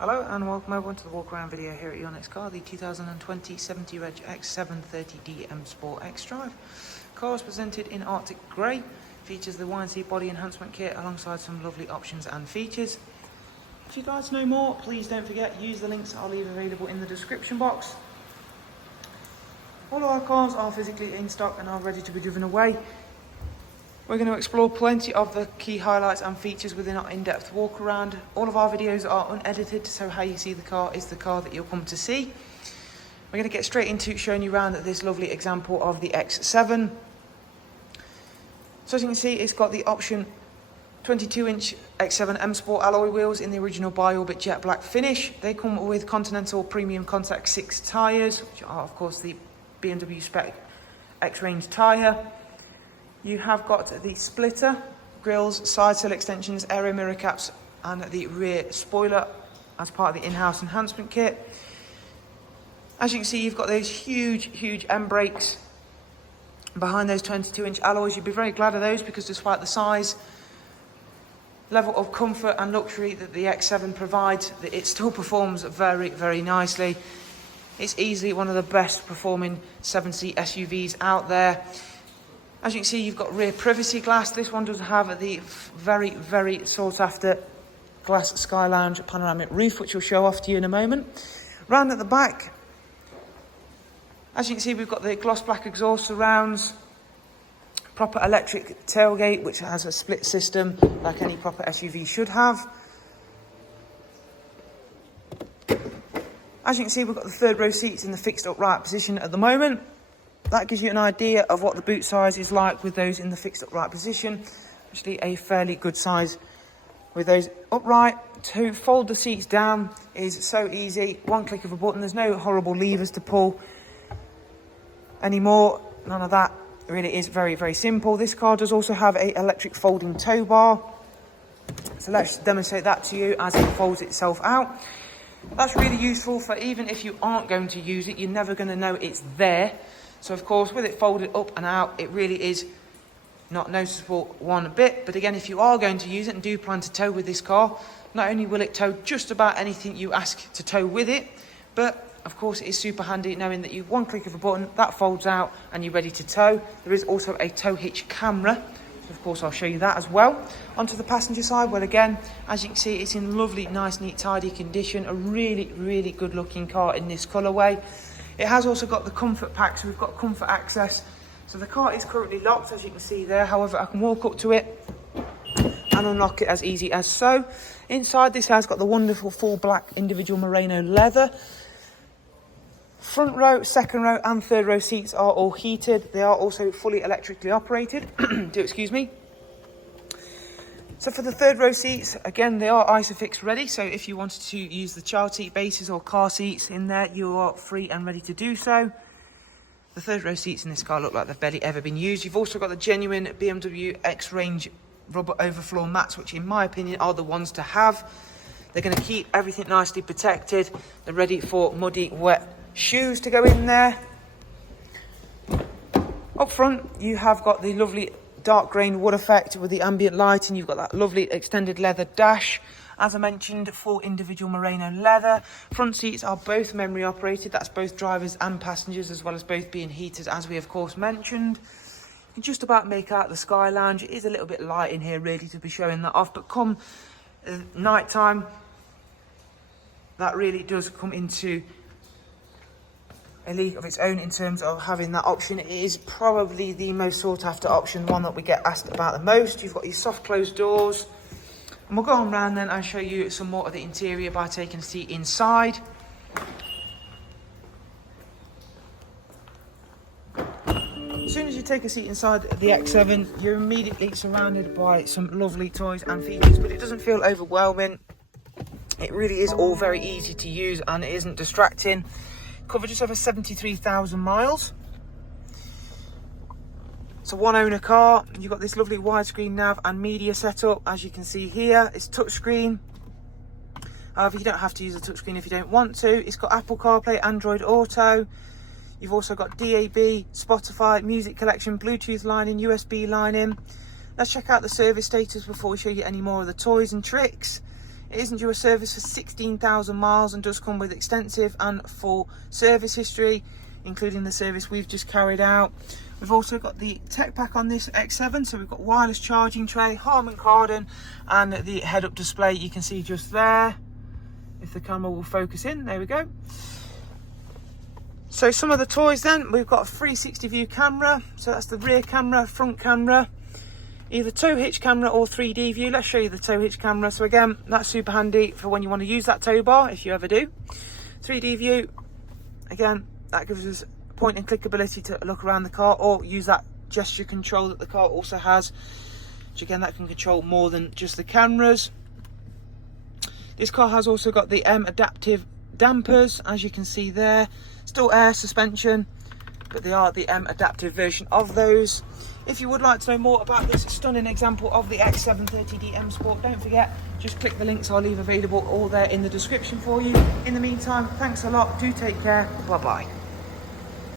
Hello and welcome everyone to the walk around video here at your next car, the 2020 70 Reg X730D M Sport XDRIVE. Car is presented in Arctic Grey, features the Y&C body enhancement kit alongside some lovely options and features. If you'd like to know more, please don't forget, use the links I'll leave available in the description box. All of our cars are physically in stock and are ready to be driven away. We're going to explore plenty of the key highlights and features within our in-depth walk around. All of our videos are unedited, so how you see the car is the car that you'll come to see. We're going to get straight into showing you around this lovely example of the X7. So as you can see, it's got the option 22-inch X7 M Sport alloy wheels in the original bi-orbit jet black finish. They come with Continental Premium Contact 6 tyres, which are of course the BMW spec X-Range tyre. You have got the splitter, grills, side sill extensions, aero mirror caps and the rear spoiler as part of the in-house enhancement kit. As you can see, you've got those huge M brakes behind those 22-inch alloys. You'd be very glad of those because despite the size, level of comfort and luxury that the X7 provides, it still performs very nicely. It's easily one of the best performing 7-seat SUVs out there. As you can see, you've got rear privacy glass. This one does have the very sought after glass sky lounge panoramic roof, which we'll show off to you in a moment. Round at the back, as you can see, we've got the gloss black exhaust surrounds, proper electric tailgate, which has a split system like any proper SUV should have. As you can see, we've got the third row seats in the fixed upright position at the moment. That gives you an idea of what the boot size is like with those in the fixed upright position. Actually a fairly good size with those upright. To fold the seats down is so easy. One click of a button. There's no horrible levers to pull anymore. None of that. It really is very simple. This car does also have an electric folding tow bar. So let's demonstrate that to you as it folds itself out. That's really useful for even if you aren't going to use it, you're never going to know it's there. So of course, with it folded up and out, it really is not noticeable one bit. But again, if you are going to use it and do plan to tow with this car, not only will it tow just about anything you ask to tow with it, but of course it is super handy knowing that one click of a button, that folds out and you're ready to tow. There is also a tow hitch camera. So of course, I'll show you that as well. Onto the passenger side, well again, as you can see, it's in lovely, nice, neat, tidy condition. A really good looking car in this colourway. It has also got the comfort pack, so we've got comfort access. So the car is currently locked, as you can see there. However, I can walk up to it and unlock it as easy as so. Inside, this has got the wonderful full black individual merino leather. Front row, second row and third row seats are all heated. They are also fully electrically operated. Do excuse me. So for the third row seats, again, they are ISOFIX ready. So if you wanted to use the child seat bases or car seats in there, you are free and ready to do so. The third row seats in this car look like they've barely ever been used. You've also got the genuine BMW X-Range rubber overfloor mats, which in my opinion are the ones to have. They're going to keep everything nicely protected. They're ready for muddy, wet shoes to go in there. Up front, you have got the lovely dark grain wood effect with the ambient lighting. You've got that lovely extended leather dash. As I mentioned, full individual merino leather. Front seats are both memory operated. That's both drivers and passengers, as well as both being heated, as we of course mentioned. You can just about make out the sky lounge. It is a little bit light in here really to be showing that off, but come night time, that really does come into a league of its own in terms of having that option. It is probably the most sought after option, one that we get asked about the most. You've got your soft closed doors, and we'll go on round then and show you some more of the interior by taking a seat inside. As soon as you take a seat inside the X7, you're immediately surrounded by some lovely toys and features, but it doesn't feel overwhelming. It really is all very easy to use and it isn't distracting. Covered just over 73,000 miles. It's a one owner car. You've got this lovely widescreen nav and media setup. As you can see here, it's touchscreen. However, you don't have to use a touchscreen if you don't want to. It's got Apple CarPlay, Android Auto. You've also got DAB, Spotify, music collection, Bluetooth line in, USB line in. Let's check out the service status before we show you any more of the toys and tricks. It isn't due a service for 16,000 miles and does come with extensive and full service history, including the service we've just carried out. We've also got the tech pack on this X7, so we've got wireless charging tray, Harman Kardon, and the head-up display you can see just there. If the camera will focus in, there we go. So some of the toys then, we've got a 360 view camera, so that's the rear camera, front camera, either tow hitch camera or 3D view. Let's show you the tow hitch camera. So again, that's super handy for when you want to use that tow bar, if you ever do. 3D view, again, that gives us point and click ability to look around the car, or use that gesture control that the car also has, which again, that can control more than just the cameras. This car has also got the M adaptive dampers, as you can see there. Still air suspension, but they are the M adaptive version of those. If you would like to know more about this stunning example of the X730D M Sport, don't forget, just click the links I'll leave available all there in the description for you. In the meantime, thanks a lot, do take care, bye bye.